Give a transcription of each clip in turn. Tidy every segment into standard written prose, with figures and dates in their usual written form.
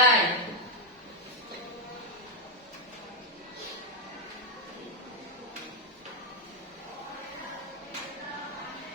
Mulai.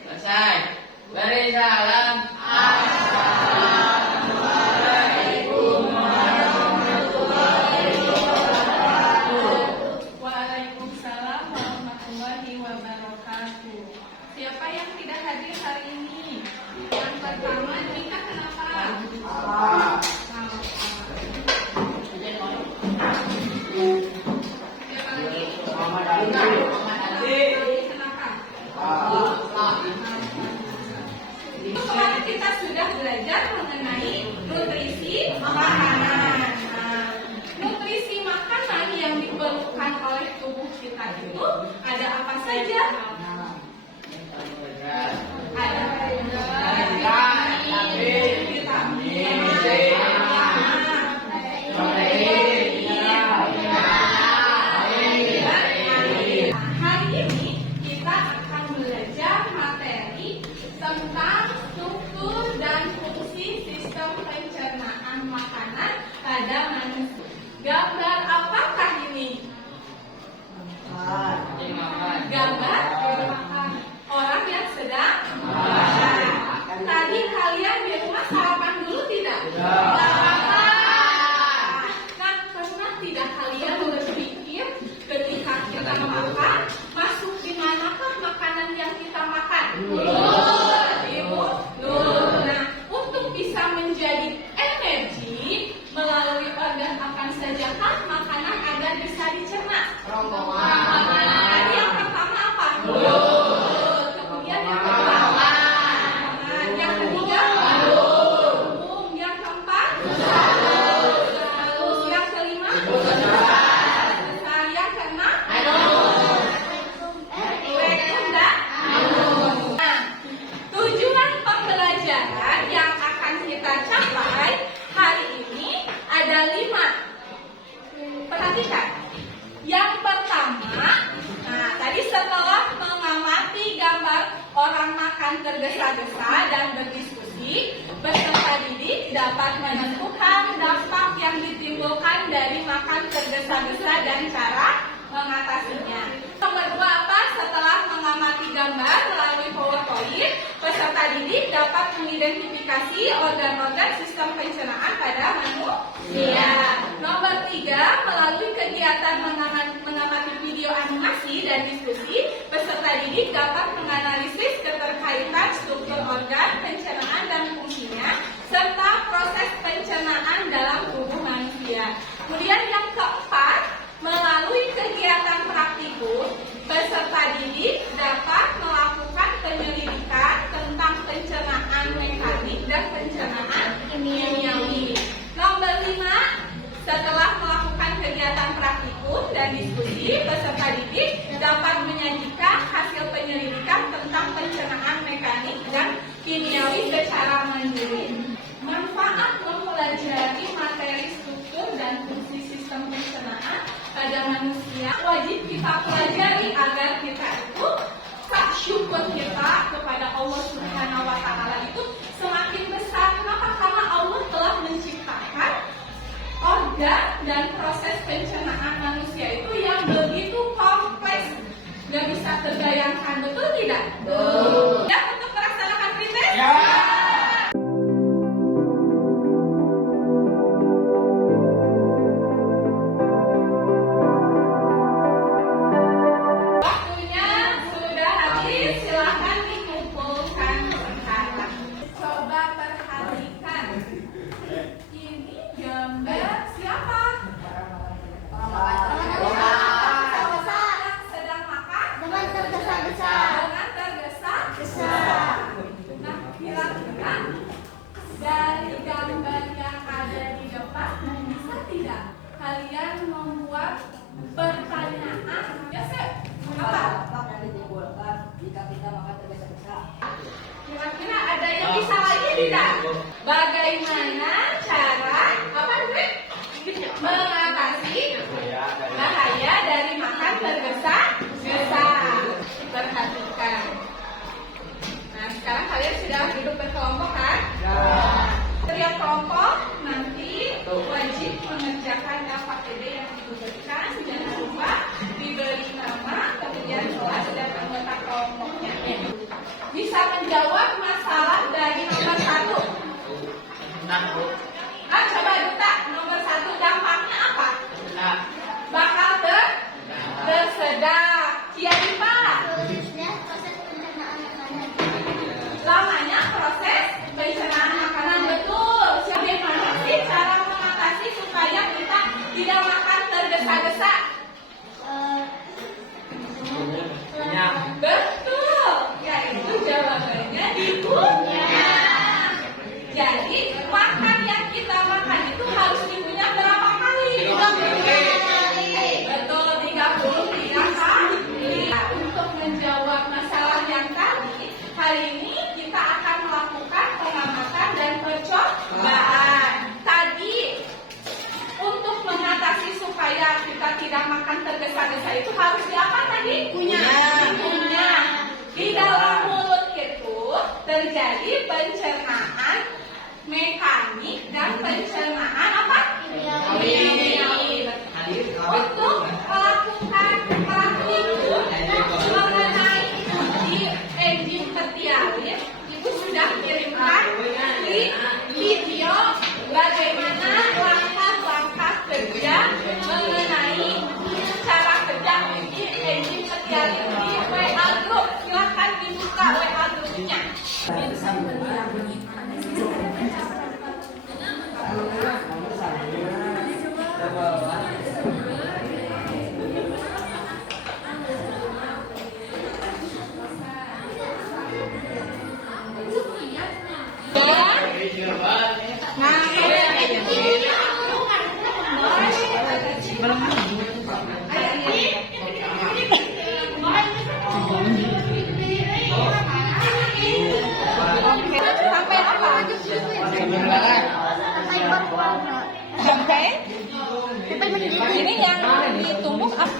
Selesai. Beri salam. Assalamualaikum warahmatullahi wabarakatuh. Waalaikumsalam warahmatullahi wabarakatuh. Siapa yang tidak hadir hari ini? Yang pertama, Nika, kenapa? Siapa lagi? Muhammad Ali. Kenapa? Kemarin kita sudah belajar mengenai nutrisi makanan. Nah, nutrisi makanan yang diperlukan oleh tubuh kita itu ada apa saja? Ada vitamin, Hari ini kita akan belajar materi tentang struktur dan fungsi sistem pencernaan makanan pada manusia. Gambar apakah ini? Gambar orang yang sedang makan. Tadi kalian di rumah sarapan dulu tidak? Nah, pernah tidak kalian berpikir ketika kita makan, masuk di manakah makanan yang kita makan? Di mulut. Nah, untuk bisa menjadi energi melalui organ apa saja kan makanan agar bisa dicerna? Tadi yang pertama apa? Mulut. Kemudian yang kedua apa? Yang ketiga lambung. Yang keempat halus. Yang kelima besar. Yang keenam rektum dan anus. Nah, tujuan pembelajaran yang akan kita capai hari ini ada 5. Perhatikan. Yang pertama, nah tadi setelah mengamati gambar orang makan tergesa-gesa dan berdiskusi, peserta didik dapat menentukan dampak yang ditimbulkan dari makan tergesa-gesa dan cara mengatasinya. Nomor 2 apa? Setelah mengamati gambar melalui PowerPoint, peserta didik dapat mengidentifikasi organ-organ sistem pencernaan pada manusia. Nomor 3, melalui kegiatan mengamati video animasi dan diskusi, peserta didik dapat menganalisis keterkaitan struktur organ, pencernaan dan fungsinya, serta proses pencernaan dalam tubuh manusia. Kemudian yang keempat, melalui kegiatan praktikum, peserta didik dapat melakukan penyelidikan tentang pencernaan mekanik dan pencernaan kimiawi. Nomor 5, setelah melakukan kegiatan praktikum dan diskusi, peserta didik dapat menyajikan hasil penyelidikan tentang pencernaan mekanik dan kimiawi secara mandiri. Manfaat mempelajari materi struktur dan fungsi sistem pencernaan pada manusia wajib kita pelajari agar kita itu syukur kita kepada Allah Subhanahu wa Ta'ala itu semakin besar. Kenapa? Karena Allah telah menciptakan organ dan proses pencernaan manusia itu yang begitu kompleks, gak bisa terbayangkan. Betul tidak? Betul. Ya, untuk melaksanakan kritis? Ya. Waktunya sudah habis, silahkan dikumpulkan sekarang. Coba perhatikan. Ini gambar siapa? lain. Ini yang ditumbuk apa?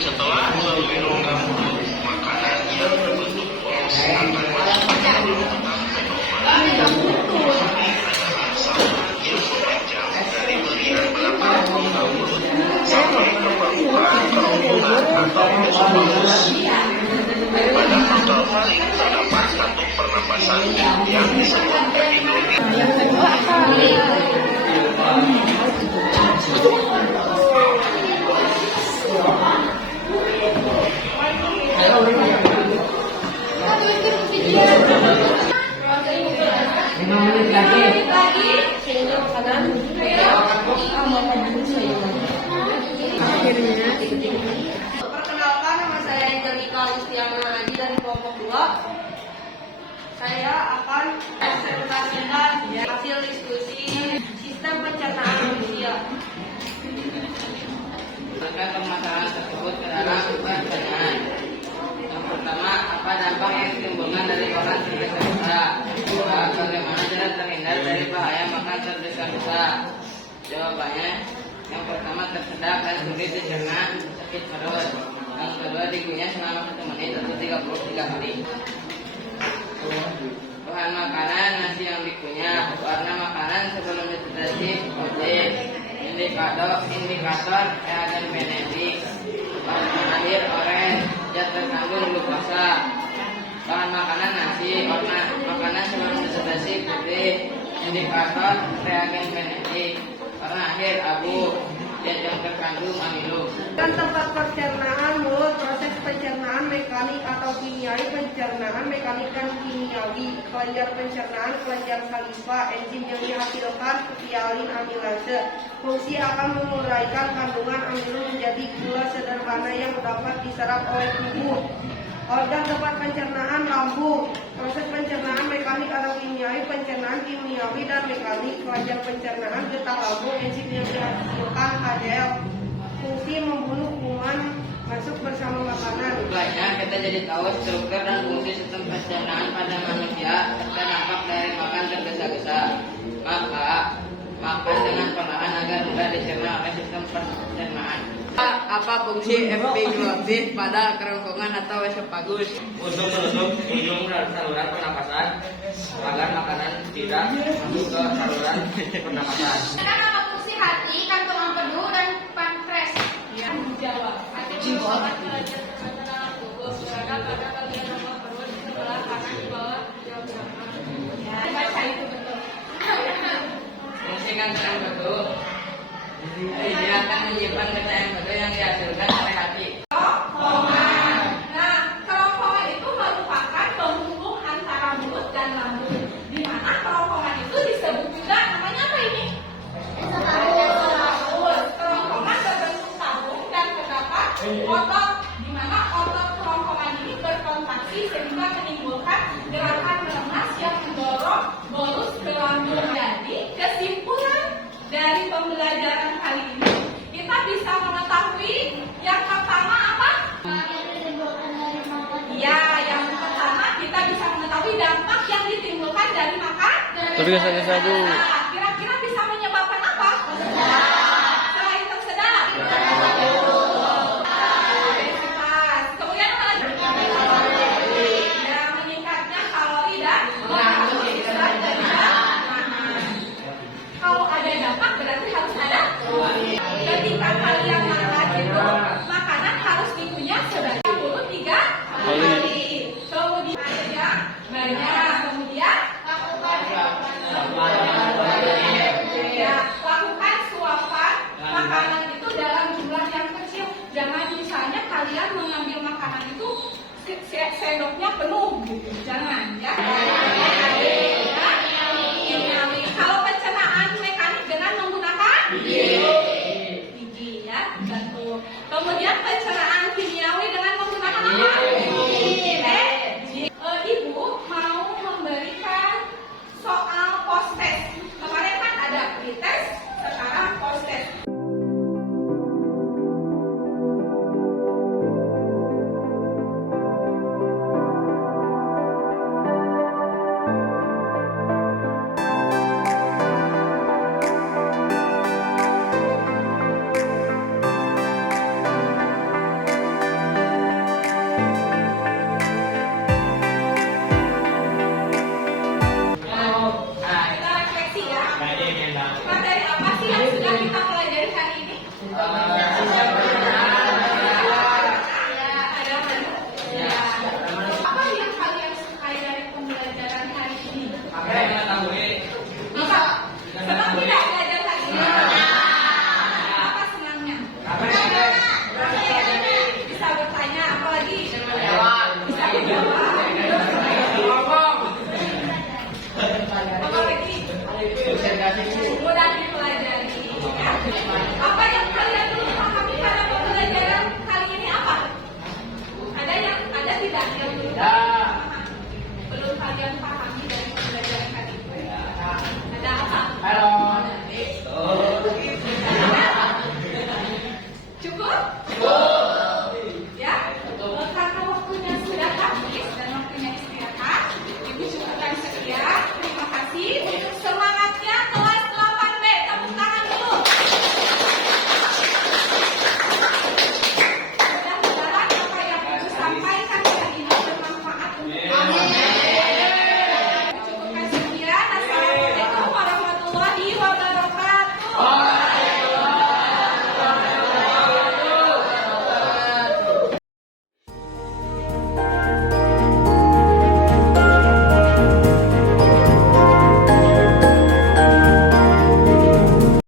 Setelah meminum makanan yang berbentuk polos akan masuk ke dalam minuman yang memanjang dari bagian belakang mulut sampai ke permukaan kerongkongan atau esophagus. Pada frontal paling terdapat kantung pernapasan yang disebut epiglottis. Perkenalkan, nama saya Angelika Listiana Adi dari kelompok 2. Saya akan presentasikan hasil diskusi sistem pencernaan manusia. Maka permasalahan tersebut ke dalam pertanyaan. Yang pertama, apa dampak yang ditimbulkan dari makan tergesa-gesa? Bagaimana cara terhindar dari bahaya makan tergesa-gesa? Jawabannya, yang pertama tersedak dan sulit dicerna, sakit perut. Yang kedua dikunyah selama 1 menit atau 33 kali. Bahan makanan nasi yang dikunyah, warna makanan sebelum dideteksi putih, indikator reagen genetik, warna air orange, zat terkandung glukosa. Bahan makanan nasi, warna makanan sebelum dideteksi putih, indikator reagen genetik, warna air abu, zat yang terkandung amilus. Dan tempat pencernaan mulut, proses pencernaan mekanik atau kimiawi, pencernaan mekanik dan kimiawi, kelenjar pencernaan, kelenjar saliva, enzim yang dihasilkan, pialin amilase. Fungsi akan menguraikan kandungan amilus menjadi gula sederhana yang dapat diserap oleh tubuh. Organ tempat pencernaan lambung, proses pencernaan mekanik atau kimiawi, pencernaan kimiawi dan mekanik, kelenjar pencernaan, getah lambung, enzim yang dihasilkan HDL. Fungsi membunuh kuman masuk bersama makanan. Banyak kita jadi tahu struktur dan fungsi sistem pencernaan pada manusia dan dampak dari makan tergesa-gesa. Maka makan dengan perlahan agar mudah dicerna oleh sistem pencernaan. Apa fungsi epiglottis pada kerongkongan atau esophagus? Untuk menutup hidung dan saluran pernapasan agar makanan tidak masuk ke saluran pernapasan. Sekarang apa fungsi hati, kantung empedu dan pankreas? Ya, dijawab. Hati merupakan kelenjar terbesar dalam tubuh, berada pada bagian nomor perut sebelah kanan di bawah diafragma. Ya, baca itu betul. Fungsi kantung empedu, dia akan menyimpan data empedu yang dihasilkan oleh hati. Kerongkongan. Nah, kerongkongan itu merupakan penghubung antara mulut dan lambung. Di mana kerongkongan itu disebut juga namanya apa ini? Esophagus. Kerongkongan berbentuk tabung dan terdapat otot. Di mana otot kerongkongan ini berkontraksi sehingga menimbulkan gerakan lemas yang mendorong bolus ke lambung. Jadi, kesimpulan dari pembelajaran kali ini kita bisa mengetahui yang pertama apa? Ya, yang pertama kita bisa mengetahui dampak yang ditimbulkan dari makan tergesa-gesa. Kira-kira bisa menyebabkan apa? Selain tersedak, obesitas. Kemudian apa lagi? Ya, meningkatnya kalori dan lemak dan makan. Kalau ada dampak berarti harus ada. Ketika kalian makan itu, makanan harus dikunyah sebanyak 33 kali. Kemudian ya, banyak. Kemudian ya, lakukan suapan makanan itu dalam jumlah yang kecil. Jangan misalnya kalian mengambil makanan itu sendoknya penuh gitu. Jangan ya. Kimiawi. Kalau pencernaan mekanik dengan menggunakan gigi ya, bantu. Kemudian pencernaan